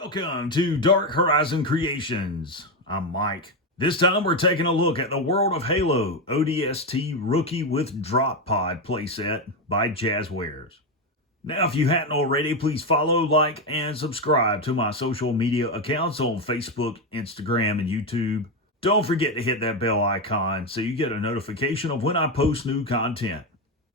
Welcome to Dark Horizon Creations. I'm Mike. This time we're taking a look at the World of Halo ODST Rookie with Drop Pod playset by Jazzwares. Now, if you hadn't already, please follow, like, and subscribe to my social media accounts on Facebook, Instagram, and YouTube. Don't forget to hit that bell icon so you get a notification of when I post new content.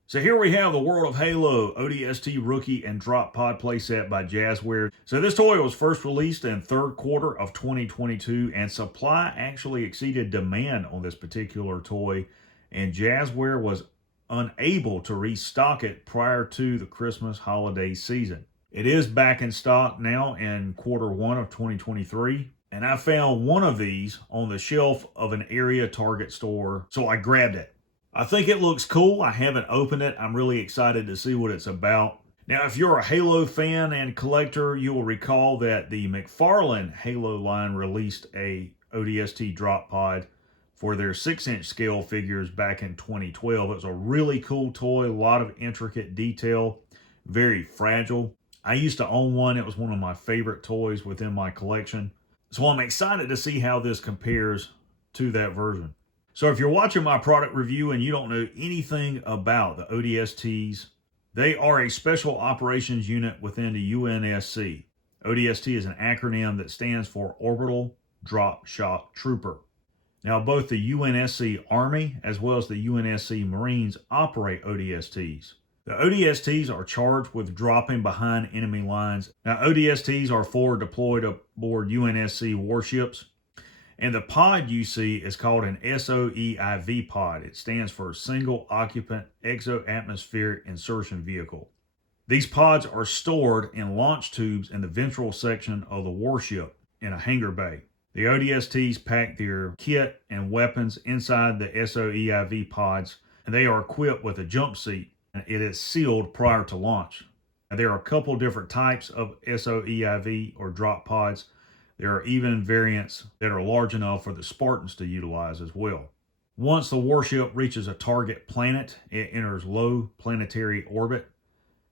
So here we have the World of Halo ODST Rookie and Drop Pod playset by Jazzwares. So this toy was first released in third quarter of 2022, and supply actually exceeded demand on this particular toy, and Jazzwares was unable to restock it prior to the Christmas holiday season. It is back in stock now in quarter one of 2023, and I found one of these on the shelf of an area Target store, so I grabbed it. I think it looks cool. I haven't opened it. I'm really excited to see what it's about. Now, if you're a Halo fan and collector, you will recall that the McFarlane Halo line released a ODST drop pod for their 6-inch scale figures back in 2012. It was a really cool toy, a lot of intricate detail, very fragile. I used to own one. It was one of my favorite toys within my collection. So I'm excited to see how this compares to that version. So if you're watching my product review and you don't know anything about the ODSTs, they are a special operations unit within the UNSC. ODST is an acronym that stands for Orbital Drop Shock Trooper. Now, both the UNSC Army as well as the UNSC Marines operate ODSTs. The ODSTs are charged with dropping behind enemy lines. Now, ODSTs are forward deployed aboard UNSC warships. And the pod you see is called an SOEIV pod. It stands for Single Occupant Exo-Atmospheric Insertion Vehicle. These pods are stored in launch tubes in the ventral section of the warship in a hangar bay. The ODSTs pack their kit and weapons inside the SOEIV pods, and they are equipped with a jump seat, and it is sealed prior to launch. Now, there are a couple different types of SOEIV or drop pods. There are even variants that are large enough for the Spartans to utilize as well. Once the warship reaches a target planet, it enters low planetary orbit,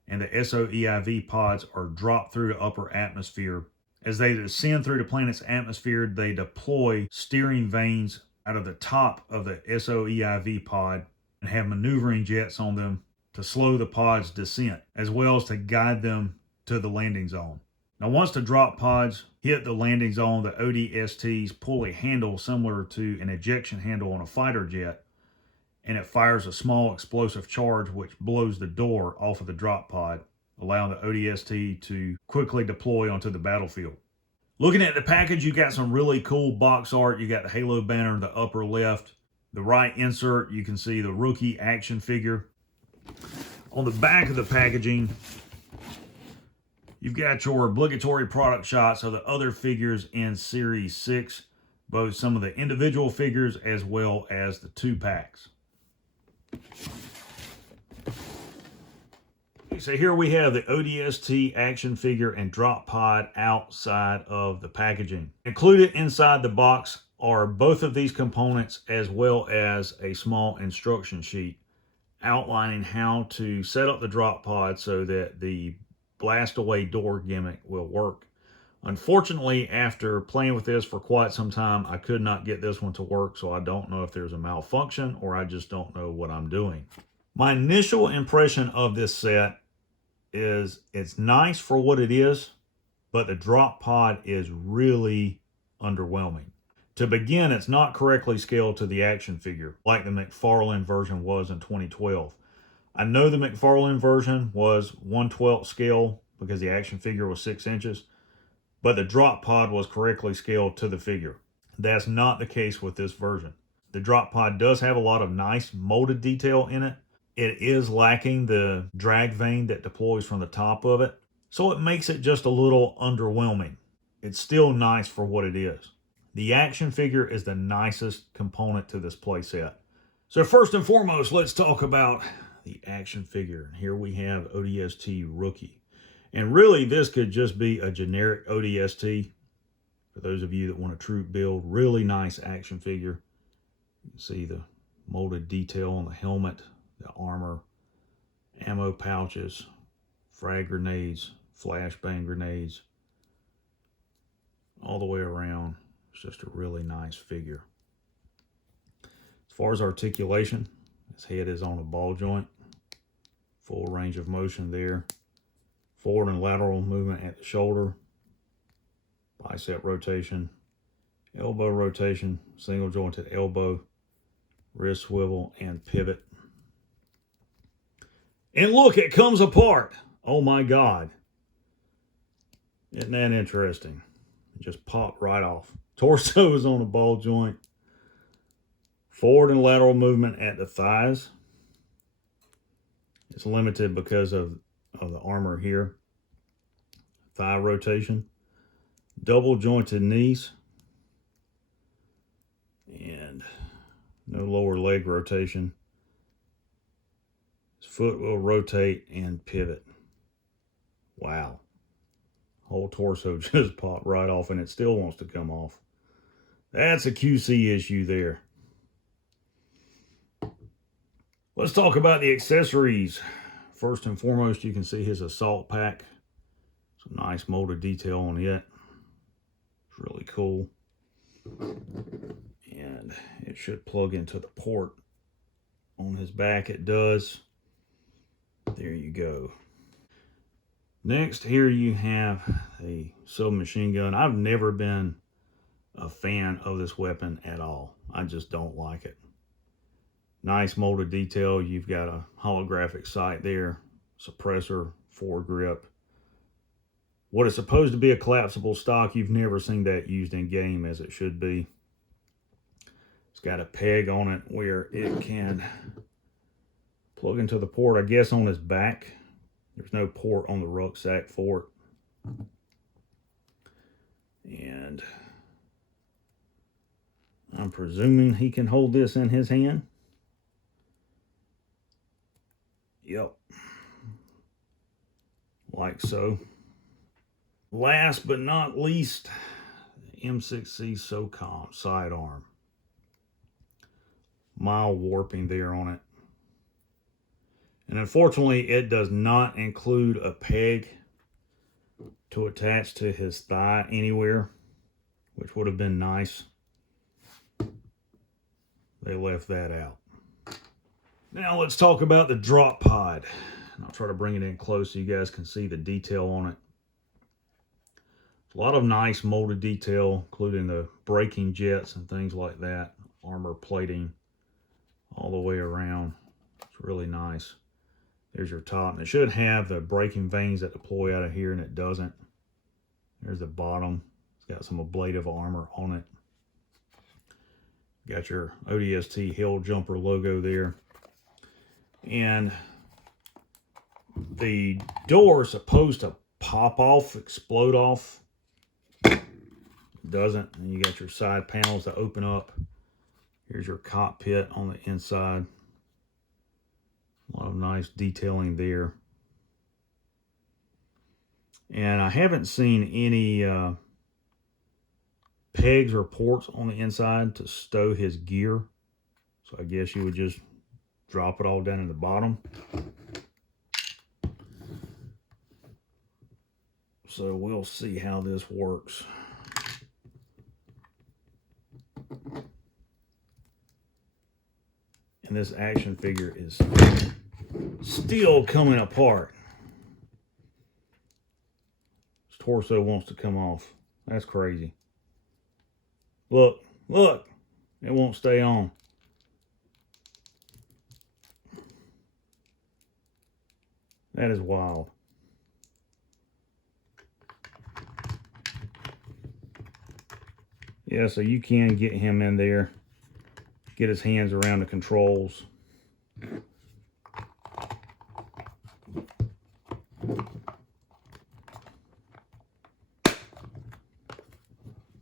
and the SOEIV pods are dropped through the upper atmosphere. As they descend through the planet's atmosphere, they deploy steering vanes out of the top of the SOEIV pod and have maneuvering jets on them to slow the pod's descent, as well as to guide them to the landing zone. Now, once the drop pods hit the landing zone, the ODSTs pull a handle similar to an ejection handle on a fighter jet, and it fires a small explosive charge which blows the door off of the drop pod, allowing the ODST to quickly deploy onto the battlefield. Looking at the package, you got some really cool box art. You got the Halo banner in the upper left. The right insert, you can see the rookie action figure. On the back of the packaging, you've got your obligatory product shots of the other figures in Series 6, both some of the individual figures as well as the 2-packs. So here we have the ODST action figure and drop pod outside of the packaging. Included inside the box are both of these components as well as a small instruction sheet outlining how to set up the drop pod so that the blast away door gimmick will work. Unfortunately, after playing with this for quite some time, I could not get this one to work, so I don't know if there's a malfunction or I just don't know what I'm doing. My initial impression of this set is it's nice for what it is, but the drop pod is really underwhelming. To begin, it's not correctly scaled to the action figure like the McFarlane version was in 2012. I know the McFarlane version was 1/12 scale because the action figure was 6 inches, but the drop pod was correctly scaled to the figure. That's not the case with this version. The drop pod does have a lot of nice molded detail in it. It is lacking the drag vane that deploys from the top of it, so it makes it just a little underwhelming. It's still nice for what it is. The action figure is the nicest component to this playset. So first and foremost, let's talk about the action figure. Here we have ODST Rookie. And really, this could just be a generic ODST. For those of you that want a troop build, really nice action figure. You can see the molded detail on the helmet, the armor, ammo pouches, frag grenades, flashbang grenades. all the way around. It's just a really nice figure. As far as articulation, his head is on a ball joint. Full range of motion there. Forward and lateral movement at the shoulder. Bicep rotation. Elbow rotation. Single jointed elbow. Wrist swivel and pivot. And look, it comes apart. Oh my God. Isn't that interesting? It just popped right off. Torso is on a ball joint. Forward and lateral movement at the thighs. It's limited because of the armor here. Thigh rotation. Double jointed knees. And no lower leg rotation. His foot will rotate and pivot. Wow. Whole torso just popped right off, and it still wants to come off. That's a QC issue there. Let's talk about the accessories. First and foremost, you can see his assault pack. Some nice molded detail on it. It's really cool. And it should plug into the port on his back. It does. There you go. Next, here you have a submachine gun. I've never been a fan of this weapon at all. I just don't like it. Nice molded detail. You've got a holographic sight there, suppressor, foregrip. What is supposed to be a collapsible stock, you've never seen that used in game as it should be. It's got a peg on it where it can plug into the port, I guess, on his back. There's no port on the rucksack for it. And I'm presuming he can hold this in his hand. Yep. Like so. Last but not least, M6C SOCOM sidearm. Mild warping there on it. And unfortunately, it does not include a peg to attach to his thigh anywhere, which would have been nice. They left that out. Now let's talk about the drop pod. And I'll try to bring it in close so you guys can see the detail on it. A lot of nice molded detail, including the braking jets and things like that. Armor plating all the way around. It's really nice. There's your top. And it should have the braking vanes that deploy out of here, and it doesn't. There's the bottom. It's got some ablative armor on it. Got your ODST Hill Jumper logo there. And the door is supposed to pop off, explode off. It doesn't. And you got your side panels that open up. Here's your cockpit on the inside. A lot of nice detailing there. And I haven't seen any pegs or ports on the inside to stow his gear. So I guess you would just drop it all down in the bottom. So we'll see how this works. And this action figure is still coming apart. His torso wants to come off. That's crazy. Look, look, it won't stay on. That is wild. Yeah, so you can get him in there, get his hands around the controls.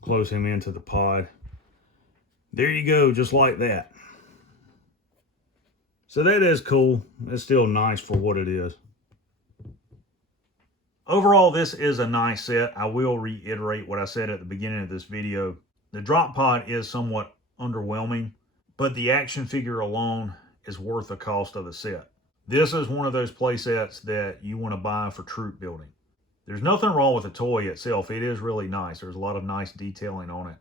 Close him into the pod. There you go, just like that. So that is cool. It's still nice for what it is. Overall, this is a nice set. I will reiterate what I said at the beginning of this video. The drop pod is somewhat underwhelming, but the action figure alone is worth the cost of the set. This is one of those play sets that you want to buy for troop building. There's nothing wrong with the toy itself. It is really nice. There's a lot of nice detailing on it.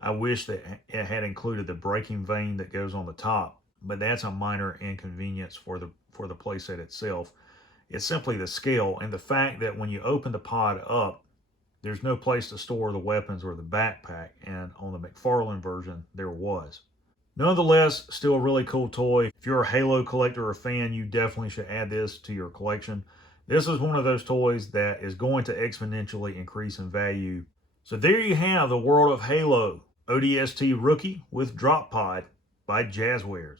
I wish that it had included the braking vane that goes on the top, but that's a minor inconvenience for the playset itself. It's simply the scale and the fact that when you open the pod up, there's no place to store the weapons or the backpack, and on the McFarlane version, there was. Nonetheless, still a really cool toy. If you're a Halo collector or fan, you definitely should add this to your collection. This is one of those toys that is going to exponentially increase in value. So there you have the World of Halo ODST Rookie with Drop Pod by Jazzwares.